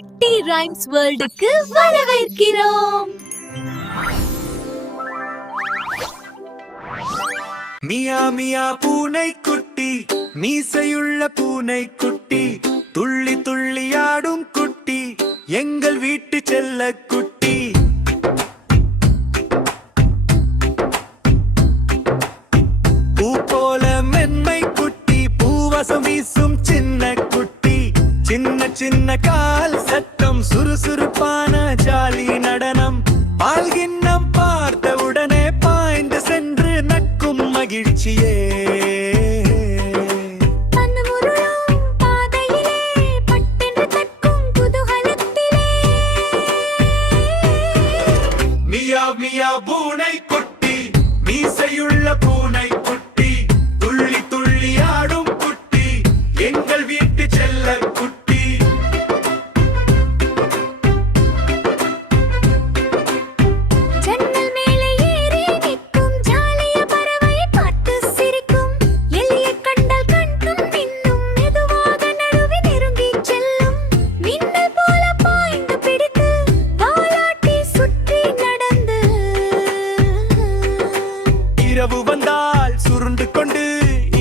குட்டி ரைம்ஸ் வேர்ல்டுக்கு வரவேற்கிறோம். மியா மியா பூனை குட்டி, மீசையுள்ள பூனை குட்டி, துள்ளி துள்ளி ஆடும் குட்டி, எங்கள் வீட்டு செல்ல குட்டி. பூ போல மென்மை குட்டி, பூவசம் வீசும் சின்ன குட்டி, சின்ன சின்ன கால் சத்தம், சுறுசுறுப்பான ஜாலி நடனம், பால்கிண்ணம் பார்த்த உடனே பாய்ந்து சென்று நக்கும் மகிழ்ச்சியே. மியா மியா பூனை குட்டி, மீசையுள்ள பூனை குட்டி, துள்ளி துள்ளி ஆடும் குட்டி, எங்கள் வீட்டு செல்ல குட்டி. ஜன்னல் மேலே ஏறி நிற்கும் ஜாலிய பறவை பார்த்து சிரிக்கும், எலியை கண்டால் கண்ணும் மின்னும், மெதுவாக நடுவே நெருங்கி செல்லும், மின்னல் போல பாய்ந்து பிடித்து வாலாட்டி சுற்றி நடந்து. இரவு வந்தால் சுருண்டு கொண்டு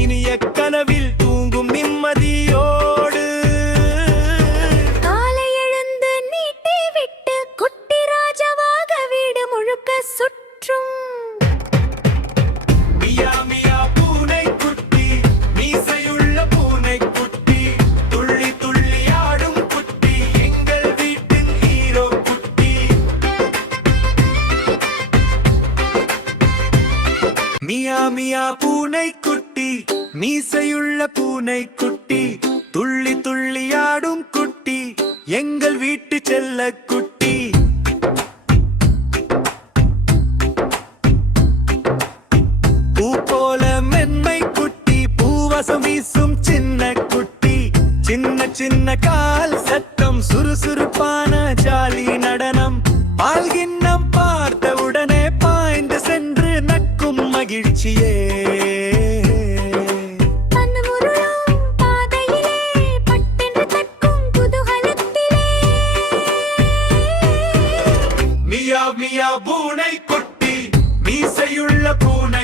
இனிய கனவில் தூங்கும் நிம்மதியோடு. காலை எழுந்து நீட்டி விட்டு குட்டி ராஜாவாக வீடு முழுக்க சுற்றும். மியா மியா பூனை குட்டி, மீசையுள்ள பூனை குட்டி, துள்ளி துள்ளி ஆடும் குட்டி, எங்கள் வீட்டின் ஹீரோ குட்டி. மியா மியா பூனை குட்டி, மீசையுள்ள பூனை குட்டி, துள்ளி துள்ளி ஆடும் குட்டி, எங்கள் வீட்டு செல்ல குட்டி. பூ போல மென்மை குட்டி, பூவசம் வீசும் சின்ன குட்டி, சின்ன சின்ன கால் சத்தம், சுறுசுறுப்பான ஜாலி நடனம், பால்கிண்ணம் பார்த்த உடனே பாய்ந்து சென்று நக்கும் மகிழ்ச்சியே. கண்ணுமுருளும் பாதையிலே பட்டென்று தட்கும் குதூகலத்திலே. மியா மியா பூனை குட்டி, மீசையுள்ள பூனை